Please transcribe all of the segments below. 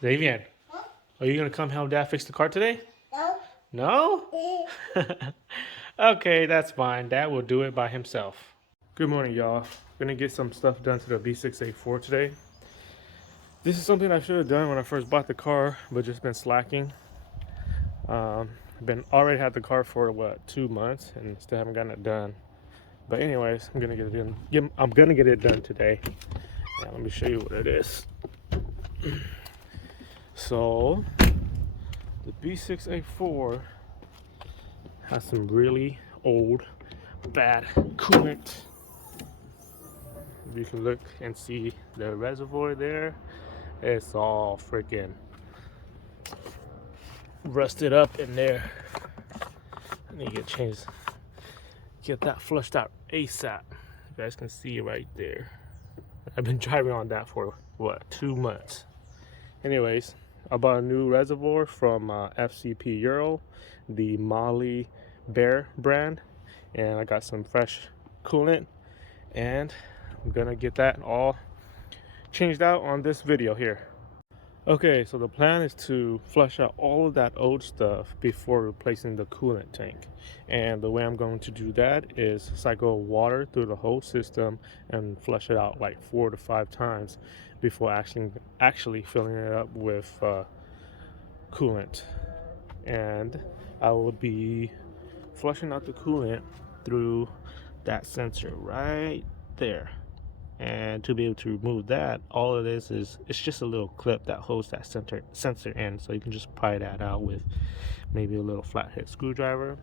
Xavier, are you gonna come help Dad fix the car today? No? Okay, that's fine. Dad will do it by himself. Good morning, y'all. Gonna get some stuff done to the B6 A4 today. This is something I should have done when I first bought the car, but just been slacking. Been already had the car for what, 2 months, and still haven't gotten it done. But anyways, I'm gonna get it done. I'm gonna get it done today. And let me show you what it is. So the B6 A4 has some really old, bad coolant. You can look and see the reservoir there. It's all freaking rusted up in there. I need to get that flushed out ASAP. You guys can see right there. I've been driving on that for what, 2 months. Anyways, I bought a new reservoir from FCP Euro, the Molly Bear brand, and I got some fresh coolant, and I'm gonna get that all changed out on this video here. Okay, so the plan is to flush out all of that old stuff before replacing the coolant tank. And the way I'm going to do that is cycle water through the whole system and flush it out like 4 to 5 times before actually filling it up with coolant. And I will be flushing out the coolant through that sensor right there. And to be able to remove that, all it is it's just a little clip that holds that sensor in, so you can just pry that out with maybe a little flathead screwdriver.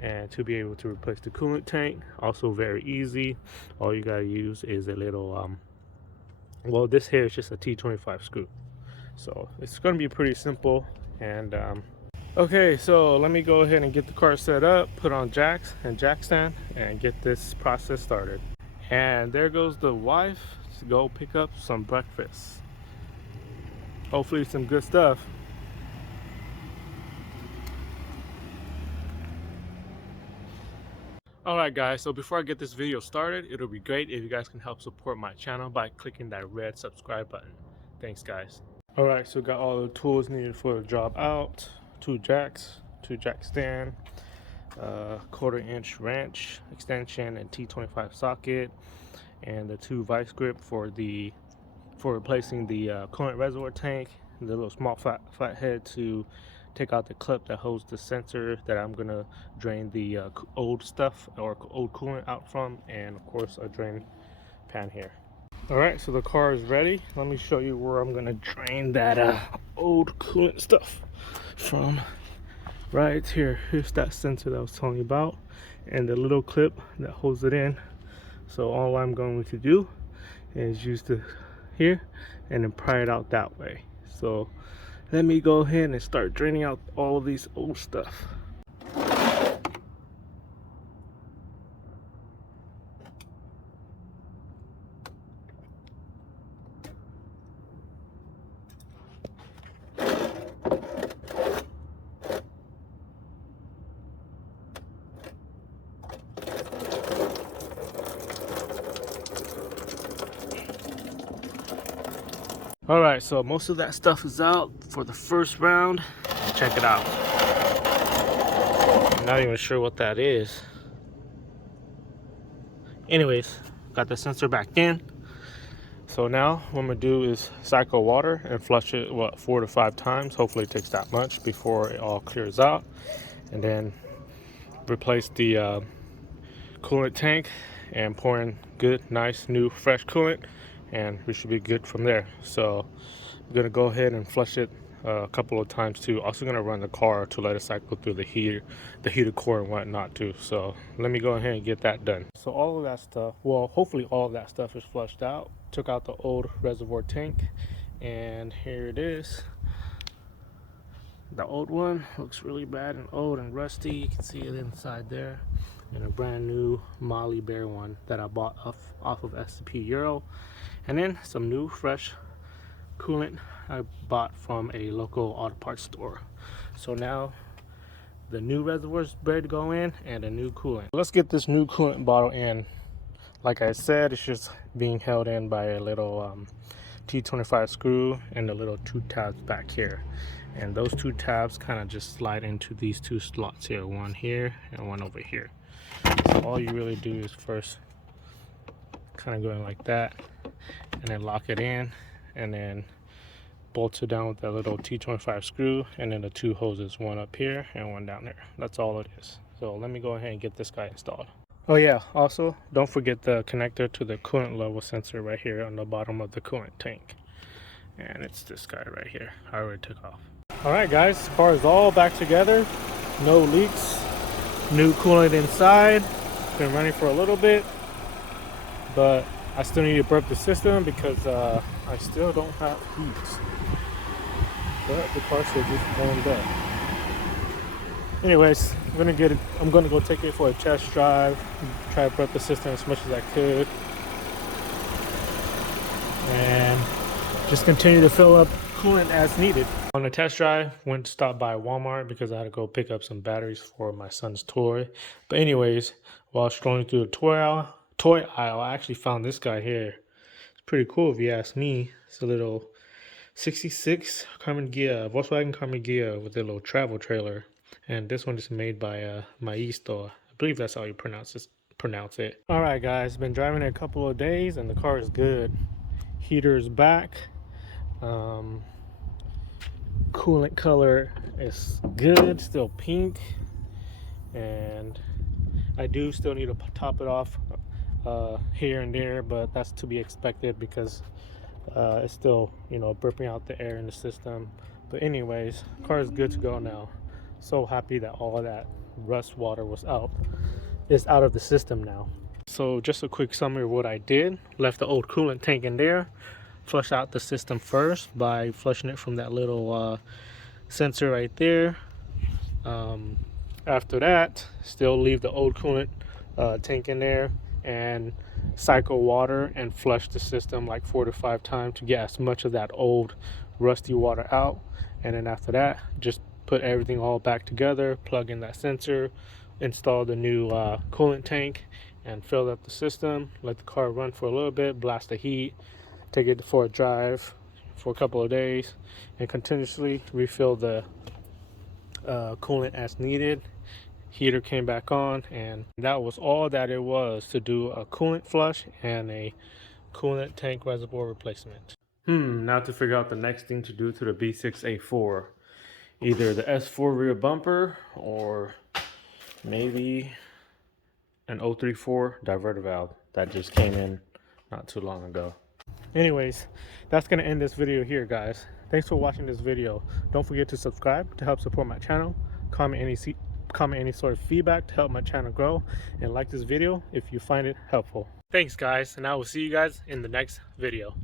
And to be able to replace the coolant tank, also very easy. All you gotta use is a little well, this here is just a T25 screw, so it's gonna be pretty simple. And okay, so let me go ahead and get the car set up, put on jacks and jack stand, and get this process started. And there goes the wife to go pick up some breakfast. Hopefully some good stuff. Alright guys, so before I get this video started, it'll be great if you guys can help support my channel by clicking that red subscribe button. Thanks guys. Alright, so got all the tools needed for the job out. 2 jacks, 2 jack stand, 1/4 inch wrench extension and T25 socket, and the 2 vice grip for replacing the coolant reservoir tank, the little small flathead to take out the clip that holds the sensor that I'm gonna drain the old stuff or old coolant out from, and of course a drain pan here. Alright, so the car is ready. Let me show you where I'm gonna drain that old coolant stuff from. Right here, here's that sensor that I was telling you about, and the little clip that holds it in. So all I'm going to do is use the here and then pry it out that way. So let me go ahead and start draining out all of these old stuff. Alright, so most of that stuff is out for the first round. Check it out. I'm not even sure what that is. Anyways, got the sensor back in. So now what I'm gonna do is cycle water and flush it, what, 4 to 5 times. Hopefully it takes that much before it all clears out. And then replace the coolant tank and pour in good, nice, new, fresh coolant, and we should be good from there. So I'm gonna go ahead and flush it a couple of times too. Also gonna run the car to let it cycle through the heated core and whatnot too. So let me go ahead and get that done. So all of that stuff, well, hopefully all of that stuff is flushed out. Took out the old reservoir tank, and here it is. The old one looks really bad and old and rusty. You can see it inside there. And a brand new Molly Bear one that I bought off of SCP Euro. And then some new fresh coolant I bought from a local auto parts store. So now the new reservoir is ready to go in, and a new coolant. Let's get this new coolant bottle in. Like I said, it's just being held in by a little T25 screw and the little 2 tabs back here, and those 2 tabs kind of just slide into these 2 slots here, one here and one over here. So all you really do is first kind of going like that, and then lock it in, and then bolt it down with that little T25 screw, and then the 2 hoses, one up here and one down there. That's all it is. So let me go ahead and get this guy installed. Oh yeah, also don't forget the connector to the coolant level sensor right here on the bottom of the coolant tank, and it's this guy right here. I already took off. All right guys, car is all back together, no leaks, new coolant inside. Been running for a little bit, but I still need to burp the system because I still don't have heat. But the car should just warmed up. Anyways, I'm gonna go take it for a test drive, try to burp the system as much as I could, and just continue to fill up coolant as needed. On the test drive, went to stop by Walmart because I had to go pick up some batteries for my son's toy. But anyways, while scrolling through the toy aisle, I actually found this guy here. It's pretty cool if you ask me. It's a little 66 Volkswagen Carmen Ghia with a little travel trailer. And this one is made by Maisto. I believe that's how you pronounce it. All right, guys, been driving it a couple of days, and the car is good. Heater is back. Coolant color is good, still pink, and I do still need to top it off here and there, but that's to be expected because it's still, you know, burping out the air in the system. But anyways, car is good to go now. So happy that all of that rust water is out of the system now. So just a quick summary of what I did. Left the old coolant tank in there, flush out the system first by flushing it from that little sensor right there. After that, still leave the old coolant tank in there and cycle water and flush the system like 4 to 5 times to get as much of that old rusty water out. And then after that, just put everything all back together, plug in that sensor, install the new coolant tank, and fill up the system. Let the car run for a little bit, blast the heat, take it for a drive for a couple of days, and continuously refill the coolant as needed. Heater came back on, and that was all that it was to do a coolant flush and a coolant tank reservoir replacement. Now to figure out the next thing to do to the B6 A4. Either the S4 rear bumper or maybe an 034 diverter valve that just came in not too long ago. Anyways, that's going to end this video here, guys. Thanks for watching this video. Don't forget to subscribe to help support my channel. Comment any sort of feedback to help my channel grow, and like this video if you find it helpful. Thanks guys, and I will see you guys in the next video.